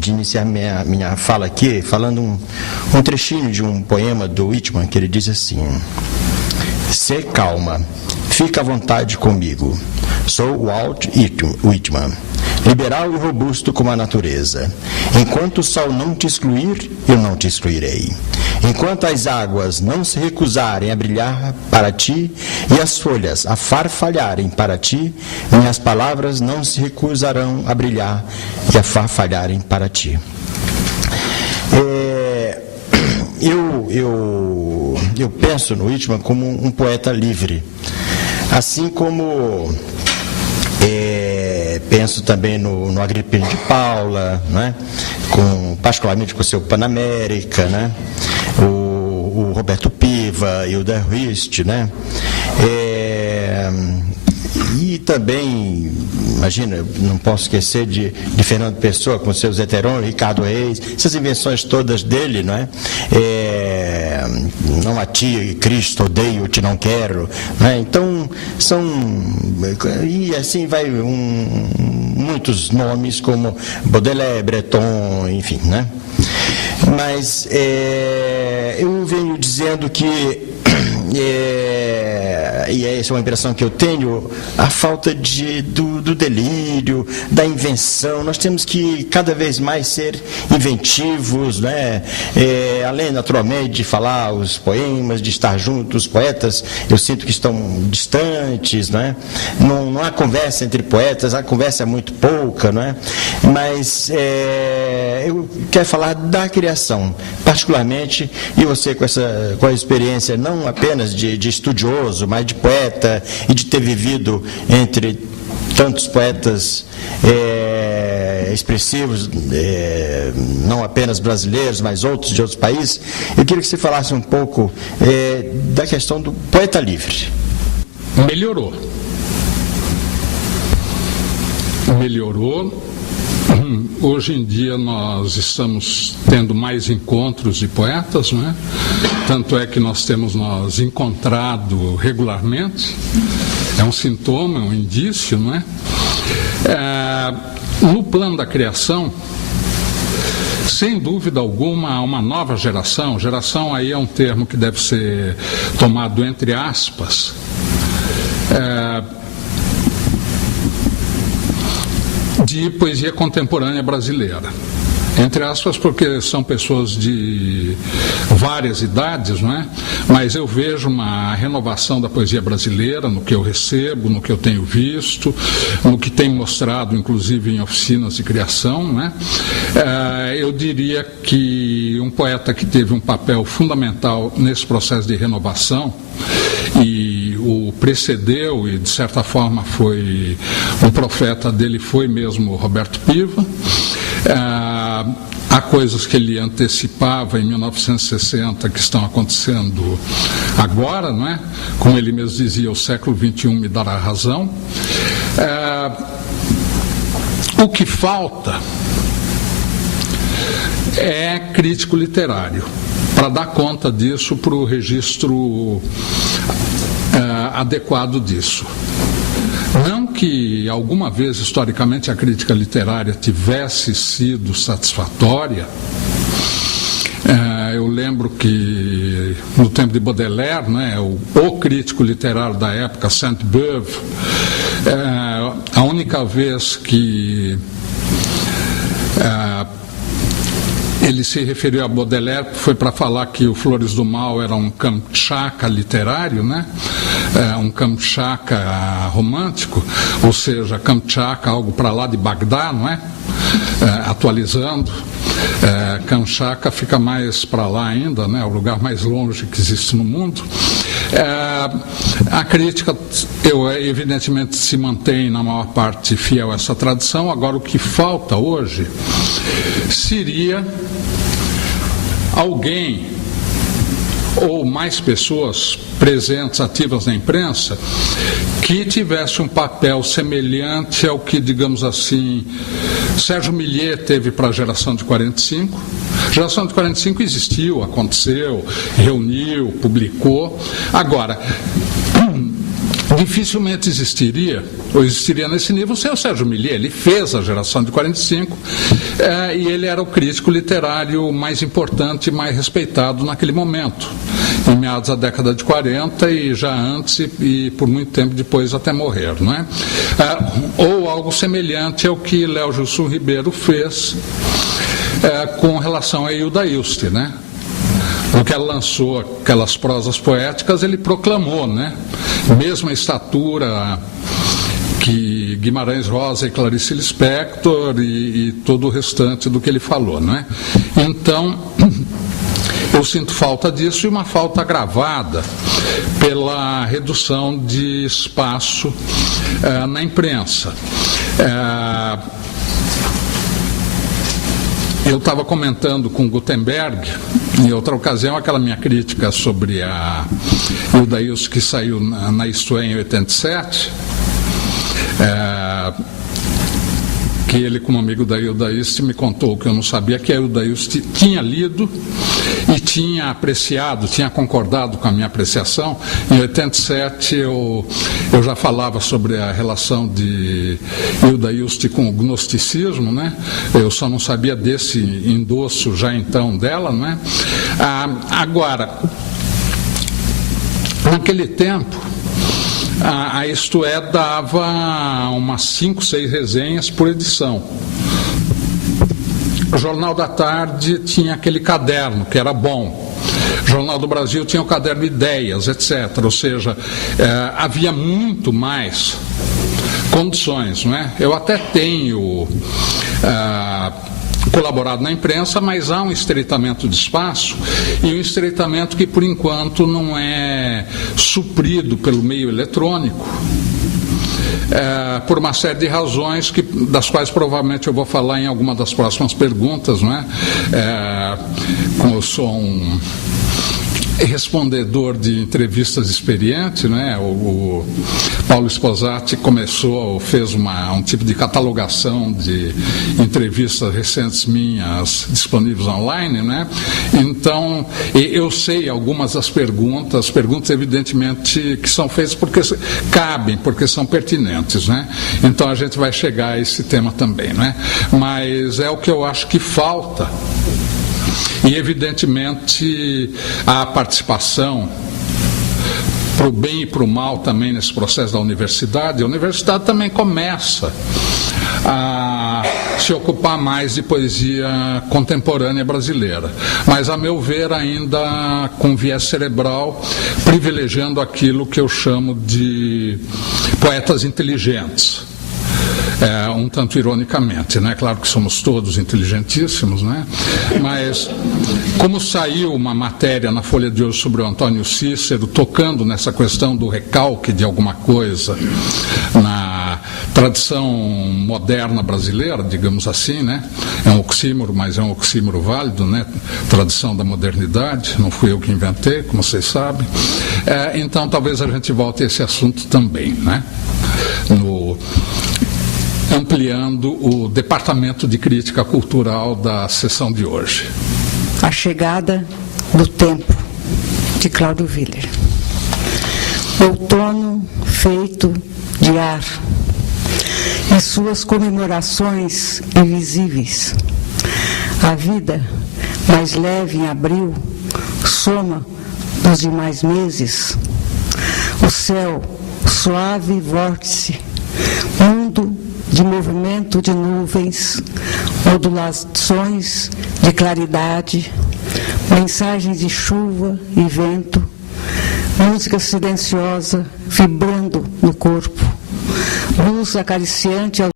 de iniciar minha fala aqui falando um trechinho de um poema do Whitman, que ele diz assim: "Sê calma, fica à vontade comigo. Sou Walt Whitman, liberal e robusto como a natureza. Enquanto o sol não te excluir, eu não te excluirei. Enquanto as águas não se recusarem a brilhar para ti e as folhas a farfalharem para ti, minhas palavras não se recusarão a brilhar e a farfalharem para ti." Eu penso no Whitman como um poeta livre, assim como penso também no Agripino de Paula, né? Particularmente com o seu Panamérica, né? O Roberto Piva e o Derwist, né? E também, imagina, não posso esquecer de Fernando Pessoa com seus heterônimos, Ricardo Reis, essas invenções todas dele, não é? Não a ti, Cristo, odeio-te, não quero, né? Então, e assim vai muitos nomes como Baudelaire, Breton, enfim, né? Mas eu venho dizendo que e essa é uma impressão que eu tenho, a falta do delírio, da invenção. Nós temos que cada vez mais ser inventivos, né? Além, naturalmente, de falar os poemas, de estar juntos, os poetas, eu sinto que estão distantes, né? Não há conversa entre poetas, a conversa é muito pouca, né? Mas eu quero falar da criação, particularmente, e você com a experiência não apenas de estudioso, mas de poeta e de ter vivido entre tantos poetas expressivos, não apenas brasileiros, mas outros de outros países, eu queria que você falasse um pouco da questão do poeta livre. Melhorou. Hoje em dia nós estamos tendo mais encontros de poetas, não é? Tanto é que nós temos nos encontrado regularmente. É um sintoma, é um indício, não é? No plano da criação, sem dúvida alguma, há uma nova geração. Geração aí é um termo que deve ser tomado entre aspas. De poesia contemporânea brasileira. Entre aspas, porque são pessoas de várias idades, não é? Mas eu vejo uma renovação da poesia brasileira no que eu recebo, no que eu tenho visto, no que tem mostrado, inclusive, em oficinas de criação, não é? Eu diria que um poeta que teve um papel fundamental nesse processo de renovação e o precedeu e, de certa forma, foi um profeta dele, foi mesmo o Roberto Piva. Há coisas que ele antecipava em 1960 que estão acontecendo agora, não é? Como ele mesmo dizia, o século XXI me dará razão. O que falta é crítico literário para dar conta disso, para o registro adequado disso. Não que alguma vez historicamente a crítica literária tivesse sido satisfatória. Eu lembro que no tempo de Baudelaire, né, o crítico literário da época, Sainte-Beuve, a única vez que ele se referiu a Baudelaire foi para falar que o Flores do Mal era um Kamchatka literário, né? Um Kamchatka romântico, ou seja, Kamchatka, algo para lá de Bagdá, não é? Atualizando, Kamchatka fica mais para lá ainda, né? O lugar mais longe que existe no mundo. A crítica, evidentemente, se mantém na maior parte fiel a essa tradição. Agora, o que falta hoje seria alguém ou mais pessoas presentes, ativas na imprensa, que tivesse um papel semelhante ao que, digamos assim, Sérgio Milliet teve para a geração de 45. A geração de 45 existiu, aconteceu, reuniu, publicou. Agora, dificilmente existiria, ou existiria nesse nível, sem o Sérgio Milliet. Ele fez a Geração de 45 e ele era o crítico literário mais importante e mais respeitado naquele momento, em meados da década de 40 e já antes e por muito tempo depois até morrer, não é? Ou algo semelhante ao que Léo Gilson Ribeiro fez com relação a Hilda Hilst, né? Porque ela lançou aquelas prosas poéticas, ele proclamou, né? Mesma estatura que Guimarães Rosa e Clarice Lispector e todo o restante do que ele falou, né? Então, eu sinto falta disso, e uma falta agravada pela redução de espaço na imprensa. Eu estava comentando com Gutenberg, em outra ocasião, aquela minha crítica sobre a Hilda Hilst, que saiu na Isto É em 87, que ele, como amigo da Hilda Hilst, me contou que eu não sabia, que a Hilda Hilst tinha lido e tinha apreciado, tinha concordado com a minha apreciação. Em 87 eu já falava sobre a relação de Hilda Hilst com o gnosticismo, né? Eu só não sabia desse endosso já então dela, né? Agora, naquele tempo, a Isto É dava umas 5, 6 resenhas por edição. O Jornal da Tarde tinha aquele caderno, que era bom. O Jornal do Brasil tinha o caderno Ideias, etc. Ou seja, havia muito mais condições, não é? Eu até tenho colaborado na imprensa, mas há um estreitamento de espaço, e um estreitamento que, por enquanto, não é suprido pelo meio eletrônico, por uma série de razões das quais provavelmente eu vou falar em alguma das próximas perguntas, não é? Como eu sou um respondedor de entrevistas experiente, né? O Paulo Sposati fez um tipo de catalogação de entrevistas recentes minhas disponíveis online, né? Então, eu sei algumas das perguntas evidentemente que são feitas porque cabem, porque são pertinentes, né? Então a gente vai chegar a esse tema também, né? Mas é o que eu acho que falta. E, evidentemente, a participação para o bem e para o mal também nesse processo da universidade. A universidade também começa a se ocupar mais de poesia contemporânea brasileira, mas, a meu ver, ainda com viés cerebral, privilegiando aquilo que eu chamo de poetas inteligentes. Um tanto ironicamente, né? Claro que somos todos inteligentíssimos, né? Mas, como saiu uma matéria na Folha de hoje sobre o Antônio Cícero, tocando nessa questão do recalque de alguma coisa na tradição moderna brasileira, digamos assim, né? É um oxímoro, mas é um oxímoro válido, né? Tradição da modernidade, não fui eu que inventei, como vocês sabem. Então, talvez a gente volte a esse assunto também, né? Ampliando o Departamento de Crítica Cultural da sessão de hoje. A Chegada do Tempo, de Cláudio Willer. Outono feito de ar, e suas comemorações invisíveis. A vida, mais leve em abril, soma dos demais meses. O céu, suave vórtice, mundo de movimento de nuvens, modulações de claridade, mensagens de chuva e vento, música silenciosa vibrando no corpo, luz acariciante ao